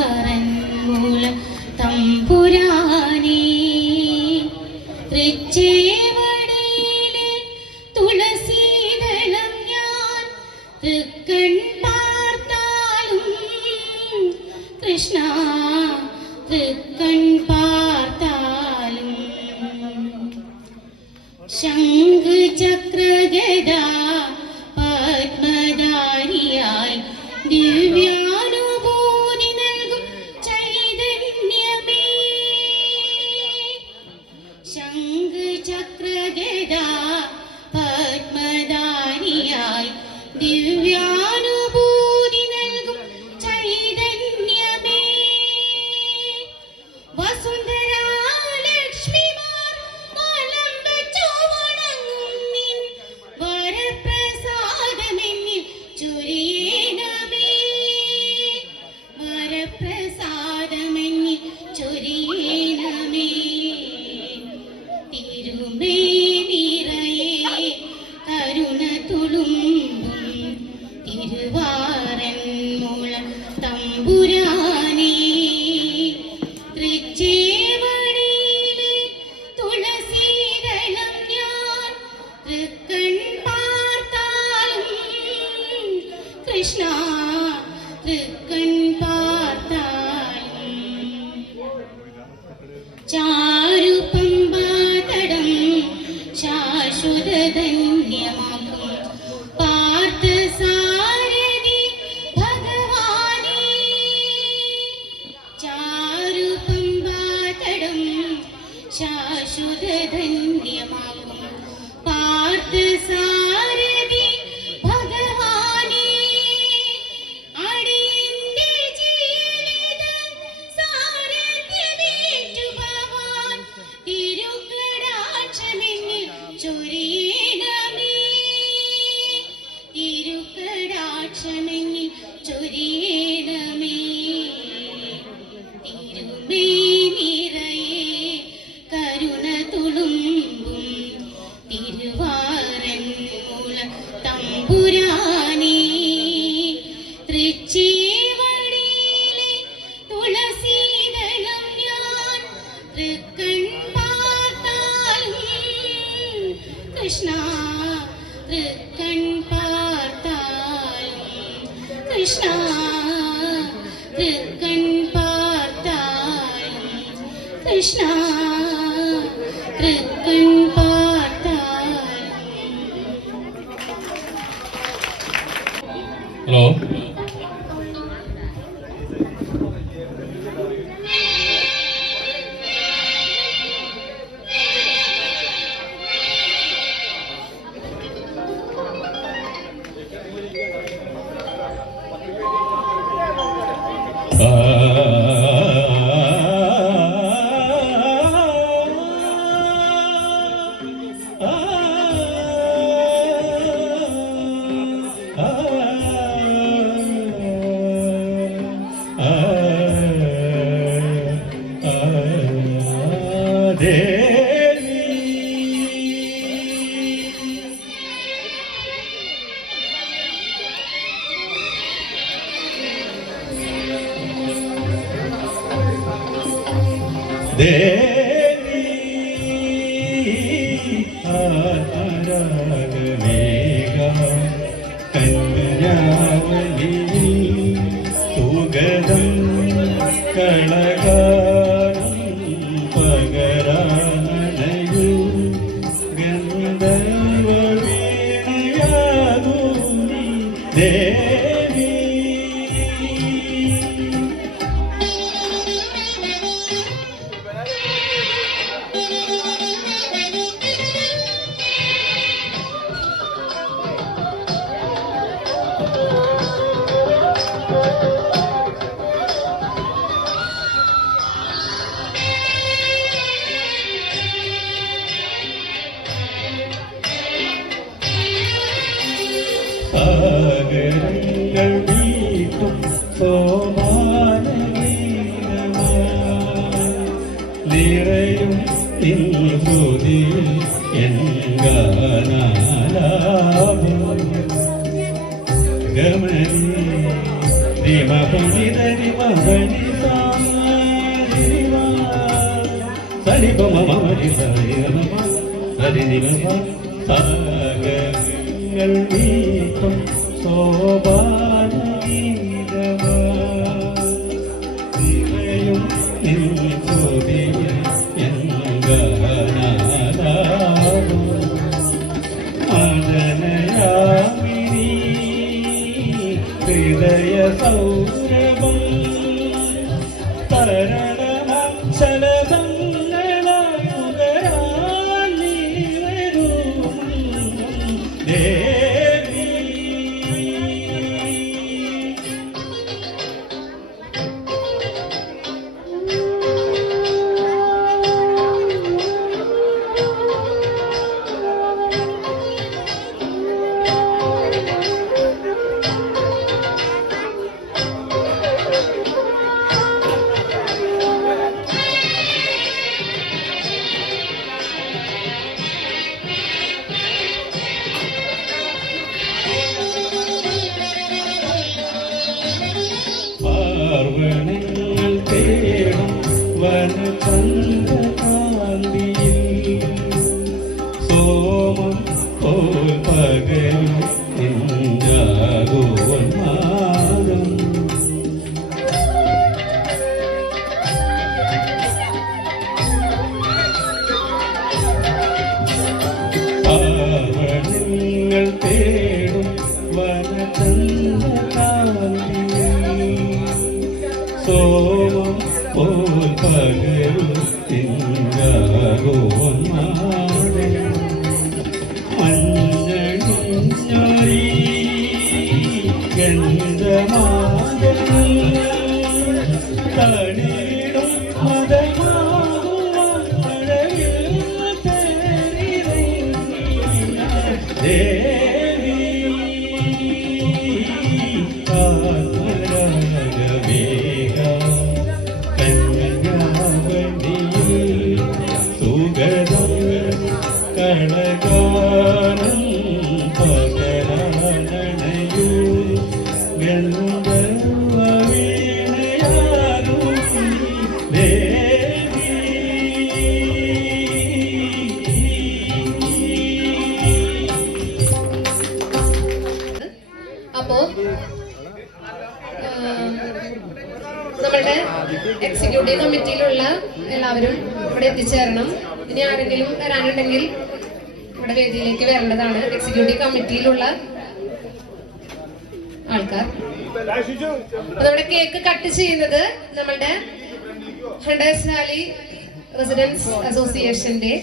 തിരുവാറന്മൂലം തമ്പുരാനേ തൃച്ചേവടിയിലെ തുളസീദളം ഞാൻ തൃക്കൺ പാർത്താലും കൃഷ്ണ തൃക്കൺ പാർത്താലും ശംഖ് ചക്രഗദ പത്മധാരിയായി ദിവ്യാനുഭൂതി നൽകും ചൈതന്യമേ ശംഖ് ചക്രഗദ പത്മധാരിയായി ദിവ്യാനുഭൂതി നൽകും ചൈതന്യമേ വസുന്ധരാ ലക്ഷ്മിമാർ വലം വെച്ചു വണങ്ങുന്നിൻ വരപ്രസാദമെന്നിൽ ചൊരിയണമേ വരപ്രസാദമെന്നിൽ ചൊരിയണമേ തിരുമേ നിറയെ കരുണ തുളുമ്പും തിരുവാറന്മൂലം തമ്പുരാനേ തൃച്ചേവടിയിലെ തുളസീദളം ഞാൻ തൃക്കൺ പാർത്താലും കൃഷ്ണ തൃക്കൺ പാർത്താലും ചാരുപമ്പാതടം ശാശ്വത ധന്യമാക്കും പാർത്ഥസാരഥി ഭഗവാനേ ചാരുപമ്പാതടം ശാശ്വത ധന്യമാക്കും പാർത്ഥസാരഥി ഭഗവാനേ അടിയന്റെ ജീവിത സാരഥ്യമേറ്റു ഭവാൻ തിരുക്കടാക്ഷമെന്നിൽ ചൊരിയണമേ തിരുക്കടാക്ഷമെന്നിൽ ചൊരിയണമേ തിരുമേ നിറയെ കരുണ തുളുമ്പും തിരുവാറന്മൂലം തമ്പുരാനേ തൃച്ചേവടിയിലെ തുളസീദളം ഞാൻ തൃക്കൺ പാർത്താലും കൃഷ്ണ തൃക്കൺ പാർത്താലും കൃഷ്ണ തൃക്കൺ പാർത്താലും കൃഷ്ണ തൃക്കൺ പാർത്താലും ഹലോ സാഗരങ്ങൾ വീട്ടും നിറയും ഹൃദി ഗമനീ മപനിധനി മപനി സരിപമരി സരിനിമ സാഗങ്ങൾ നീക്കും സോപാനീതമായും നിൽക്കുതിയ എങ്കാനാദാവും മദനയാമിനി ഹൃദയ സൗരഭം തരണമക്ഷലതങ്ങളായുകരാൻ നീ വരൂ ദേവി. പാർവണങ്ങൾ തേടും വനചന്ദ്രകാന്തിയിൽ സോമം പോൽ പകലും നിന്നാകുവന്മാനം പാർവണങ്ങൾ തേടും വനചന്ദ്രകാന്തിയിൽ സോമം പോൽ പകലും തിങ്കാകുവന്മാരെ മഞ്ഞണിഞ്ഞൊരീ ഗന്ധമാകൽ തളിടും മതമാകുവാൻ മഴവിൽ തേരിറങ്ങിയ ദേവി ആത്മരാഗവേഗ കന്യാവനിയിൽ സുഗതം കളകാനം പകരാനണയൂ ഗന്ധർവ വീണയാകും ദേവി. അപ്പോ നമ്മളുടെ എക്സിക്യൂട്ടീവ് കമ്മിറ്റിയിലുള്ള എല്ലാവരും ഇവിടെ എത്തിച്ചേരണം. ഇനി ആരെങ്കിലും വരാനുണ്ടെങ്കിൽ ഇവിടെ വേദിയിലേക്ക് വരേണ്ടതാണ്. എക്സിക്യൂട്ടീവ് കമ്മിറ്റിയിലുള്ള ആൾക്കാർ. അപ്പൊ നമ്മുടെ കേക്ക് കട്ട് ചെയ്യുന്നത് നമ്മളുടെ ഹണ്ടേഴ്സ് വാലി റെസിഡൻസ് അസോസിയേഷന്റെ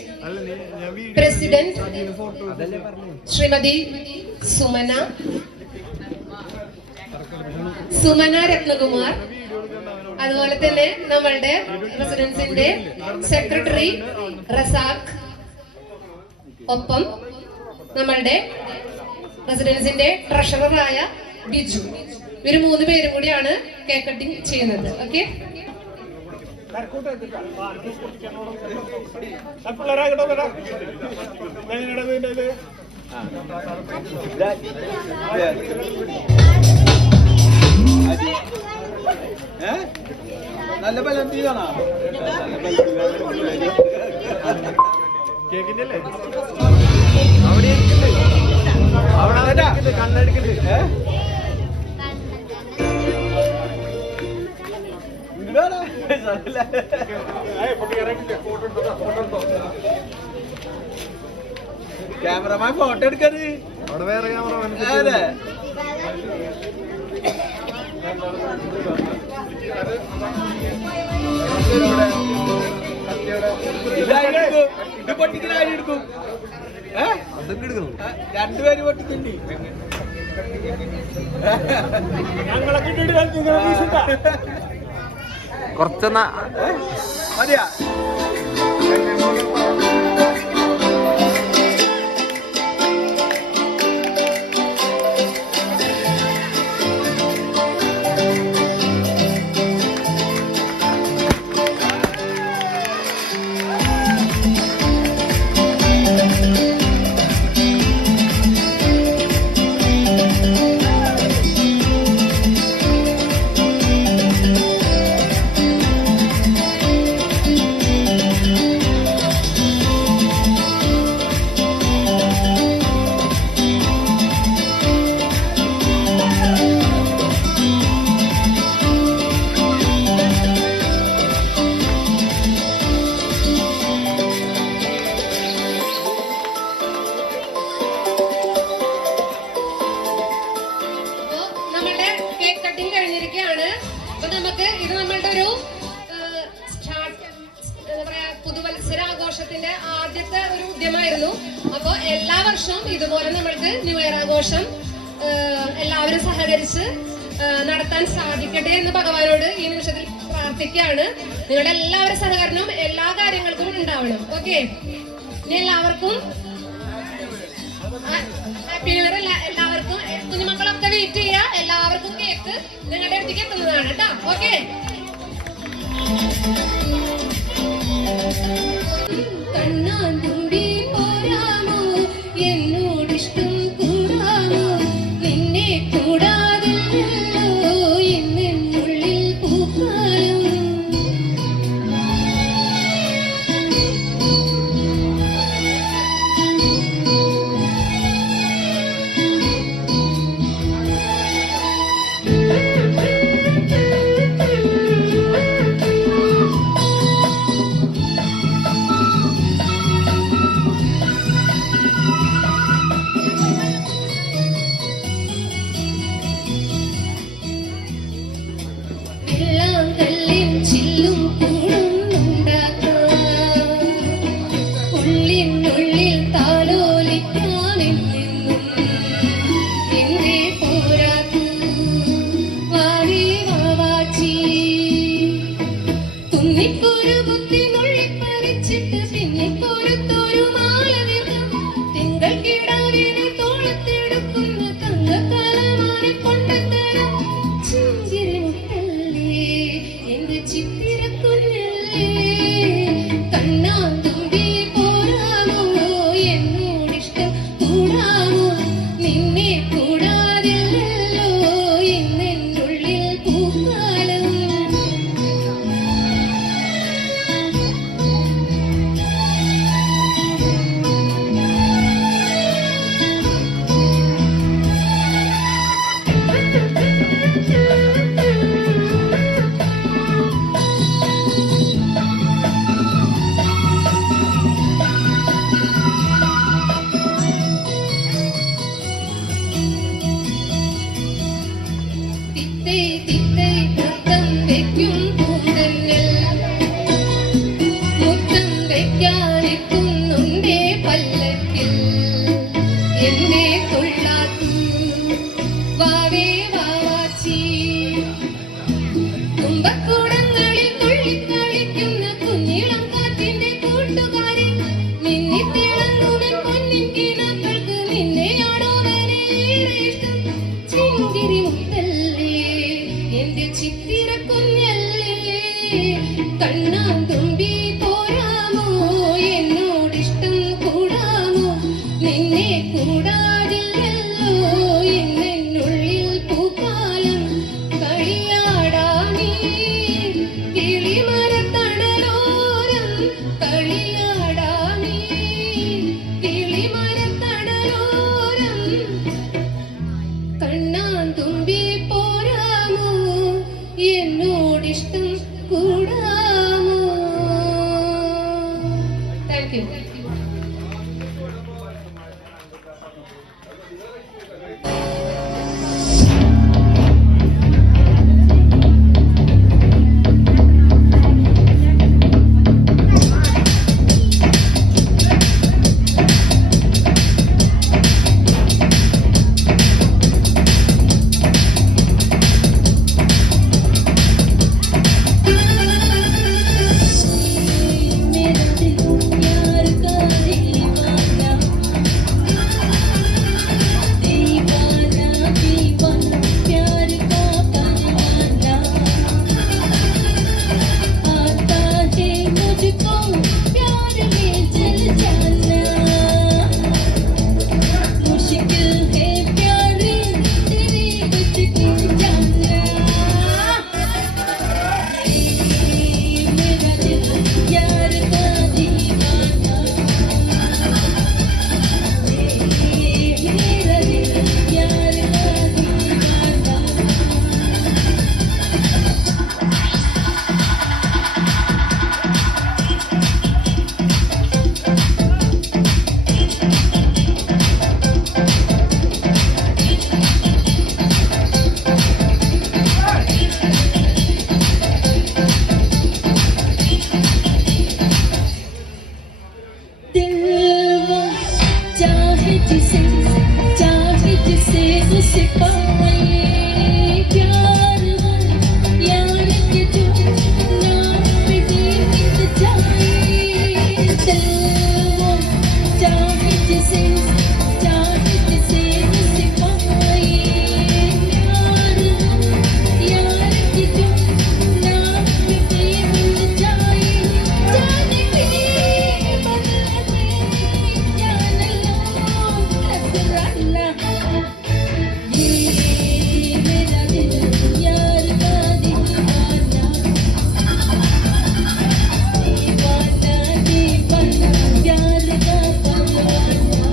പ്രസിഡന്റ് ശ്രീമതി സുമന രത്നകുമാർ, അതുപോലെ തന്നെ നമ്മളുടെ റെസിഡൻസിന്റെ സെക്രട്ടറി റസാഖ്, ഒപ്പം നമ്മളുടെ റെസിഡൻസിന്റെ ട്രഷററായ ബിജു. ഇവര് 3 പേരും കൂടിയാണ് കേക്ക് കട്ടിംഗ് ചെയ്യുന്നത്. ഓക്കെ, നല്ല ബലം തീരാണോ കേക്കിന്റെ അല്ലേ? അവിടെ അവിടെ കണ്ണെടുക്കണ്ട്. ക്യാമറമാൻ ഫോട്ടോ എടുക്കരുത്. അവിടെ വേറെ ക്യാമറമാൻ അല്ലേ? ഇത് പൊട്ടിക്കുന്ന കാര്യം എടുക്കും. അതൊക്കെ എടുക്കണം. 2 പേര് പൊട്ടിക്കണ്ടി. ഞങ്ങളൊക്കെ കുറച്ചെന്നാ മതിയാ. അപ്പൊ എല്ലാ വർഷവും ഇതുപോലെ നമ്മൾക്ക് ന്യൂ ഇയർ ആഘോഷം എല്ലാവരും സഹകരിച്ച് നടത്താൻ സാധിക്കട്ടെ എന്ന് ഭഗവാനോട് ഈ നിമിഷത്തിൽ പ്രാർത്ഥിക്കുകയാണ്. നിങ്ങളുടെ എല്ലാവരുടെ സഹകരണവും എല്ലാ കാര്യങ്ങൾക്കും ഉണ്ടാവണം. ഓക്കെ, ഇനി എല്ലാവർക്കും ഹാപ്പി ന്യൂ ഇയർ. എല്ലാവർക്കും കുഞ്ഞുമക്കളൊക്കെ വെയിറ്റ് ചെയ്യുക. എല്ലാവർക്കും കേക്ക് നിങ്ങളുടെ അടുത്തേക്ക് എത്തുന്നതാണ് കേട്ടോ. ഓക്കെ, കണ്ണാന്തുമ്പി പോരാമോ എന്നോടിഷ്ടം കൂടാമോ നിന്നെ കൂടാതില്ലല്ലോ എന്നുള്ളിൽ പൂക്കാലം വെള്ളാങ്കല്ലിൻ ചില്ലും കൂടുന്നുണ്ടാക്കാം ഉള്ളിനുള്ളിൽ താലോലിക്കാനെന്നും എന്നെ പോരാത്തു വാരി വാവാച്ചി കുന്നിക്കൊരു കുത്തി നുള്ളിപ്പറിച്ചിട്ട് പിന്നിക്കൊരുത്തൊരു മാല വീർക്കും തിങ്കൾ കിടാവിനെ തോളത്തെടുക്കുന്ന തങ്കക്കലമാനെ കൊണ്ടെത്തണം ചിഞ്ചിരി മുട്ടല്ലേ എന്റെ ചിത്തിര കുഞ്ഞല്ലേ കണ്ണാന്തുമ്പി പോരാമോ എന്നോടിഷ്ടം കൂടാമോ നിന്നെ കൂടാതില്ലല്ലോ എന്നുള്ളിൽ പൂക്കാലം തിത്തൈ തിത്തൈ മുത്തം വയ്ക്കും പൂന്തന്നൽ മുത്തം വയ്ക്കാനെത്തുന്നുണ്ടേ പല്ലക്കിൽ എന്നെ കൊള്ളാത്തു വാവേ വാവാച്ചി തുമ്പക്കൂടങ്ങളിൽ തുള്ളിക്കളിക്കുന്ന കുഞ്ഞിളം കാറ്റിന്റെ കൂട്ടുകാരി മിന്നിത്തിളങ്ങുമെൻ പൊന്നിൻ കിനാക്കൾക്ക് നിന്നെയാണോ വരെയേറെ ഇഷ്ടം ചിങ്കിരി മുത്തല്ലേ എന്റെ ചിത്തിര കുഞ്ഞല്ലേ കണ്ണാന്തുമ്പി പോരാമോ എന്നോടിഷ്ടം കൂടാമോ നിന്നെ കൂടാതില്ലല്ലോ എന്നുള്ളിൽ പൂക്കാലം കളിയാടാനീ കിളിമരത്തണലോരം കളിയാടാനീ കിളിമരത്തണലോരം കണ്ണാന്തുമ്പി പോരാമോ എന്നോടിഷ്ടം കൂടാമോ. Thank you. मेरा दिल प्यार का दीवाना दीवाना जिसे चाहे जिसे उसे पाए प्यार हो यार के जो नाम पे बीत जाए दिल वो चाहे जिसे उसे पाए प्यार हो यार के जो नाम पे बीत जाए जाने के बदले जान लो ये मेरा दिल यार का दीवाना दीवाना प्यार का परवाना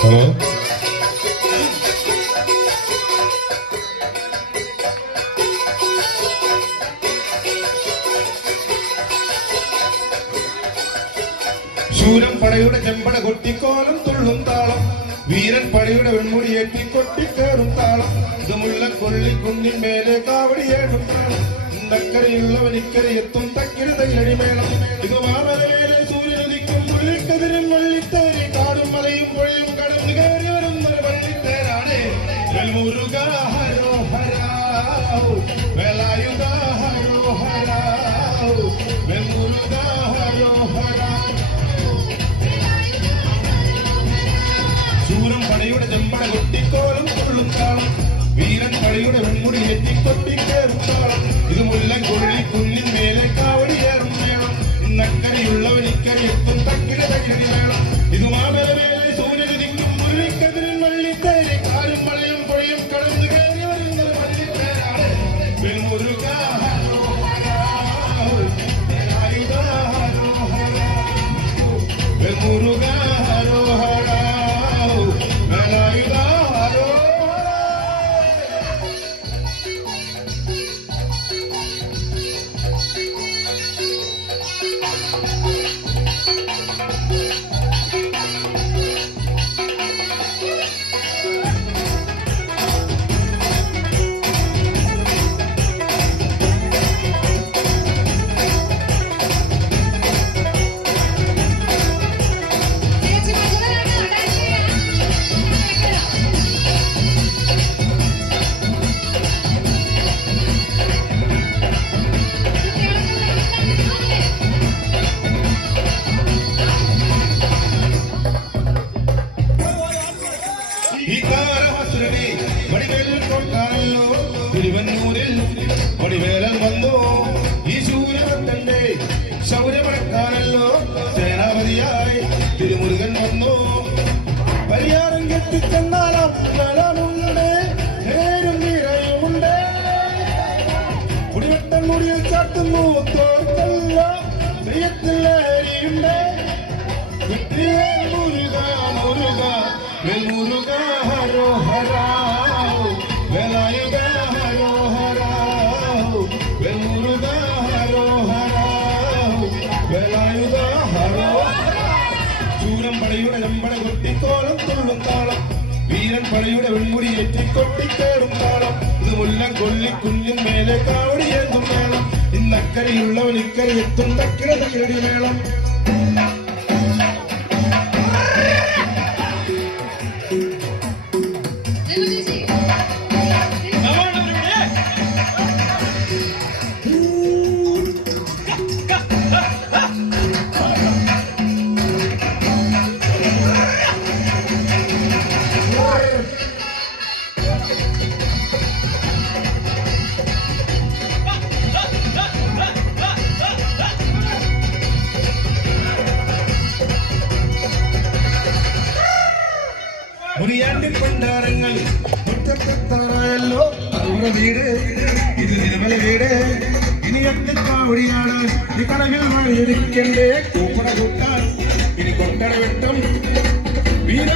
ഹലോ ശൂരൻ പടയുടെ ചെമ്പട കൊട്ടിക്കോലം തുള്ളും താളം വീരൻ പടയുടെ വെൺമുടിയേറ്റി കൊട്ടിക്കേറും താളം ഇത് മുല്ലക്കൊള്ളി കുന്നിൻ മേലെ കാവടിയേടും താളം ഇന്നക്കരയുള്ളവൻ ഇക്കരയെത്തും തക്കിര തൈലടിമേളം ഇത് മാമലവേലെ സൂര്യനുദിക്കും മുള്ളിക്കതിരും വള്ളിത്തേരി കാടും മലയും പുഴയും കടന്നു കയറി വരുന്നൊരു വള്ളിത്തേരാണ് വെൽമുരുക ഹരോഹരാവ് വേലായുധ ഹരോഹരാവ് വെൽമുരുക ഹരോഹരാവ് ശൂരൻ പടയുടെ ചെമ്പട കൊട്ടിക്കോലം കൊള്ളും താളം വീരൻ പടയുടെ വെൺമുടി ഏറ്റിക്കൊട്ടിക്കേറും താളം ഇത് മുല്ലക്കൊള്ളി കുന്നിൻ മേലെ കാവടിയേറും വേണം ഇന്നക്കരയുള്ളവൻ ഇക്കരയെത്തും തക്കിര തകിരി വേണം ഇത് മാമലവേലെ സൂര്യനുദിക്കും മുള്ളിക്കതിരിൻ വള്ളിത്തേരി കാലും മലയും പുഴയും കടന്നു കയറി വരുന്നത് വള്ളിത്തേരാണ് വെൽമുരുക ഹരോഹരാവ് വേലായുധ ഹരോഹരാവ് വെൽമുരുക ഹരോഹരാവ് വേലായുധ ഹരോഹരാവ് കാവലായി തിരുമുരുകൻ വന്നു പരിയാരം കെട്ടിച്ചെന്നാലും നലമുണ്ട് നേരും നിറയുമുണ്ട് മുടിവെട്ടൻ മുടിയിൽ ചാട്ടുന്നു തോർത്തല്ല പ്രിയത്തിൽ ലഹരിയുണ്ട് മുരുക മുരുക മുരുക ഹരോ ഹരാ വേലായുധ ഹരോ ഹരാ മുരുക ഹരോ ഹരാ വേലായുധ ഹരോ ചൂരം പടയുടെ നമ്പട കൊട്ടിക്കോളം തുള്ളും താളം വീരൻ പടയുടെ വെൺമുടി ഏറ്റിക്കൊട്ടിക്കേറും താളം ഇത് മുല്ലം കൊല്ലി കുഞ്ഞിൻ മേലെ കാവടിയേന്തും വേണം ഇന്നക്കരയുള്ളവൻ ഇക്കര എത്തും തക്കിട തകിരടി വേണം മുറിയാണ്ടിൻ കൊണ്ടാരങ്ങൾ മുറ്റത്തെത്താറായല്ലോ അവരുടെ വീട് ഇത് നിലമല വീട് ഇനി എത്തിക്കാവടിയാണ് ഈ കടവിൽ വഴിയിരിക്കണ്ടേ കൂപ്പട കൂട്ടാൻ ഇനി കൊട്ടട വെട്ടം വീര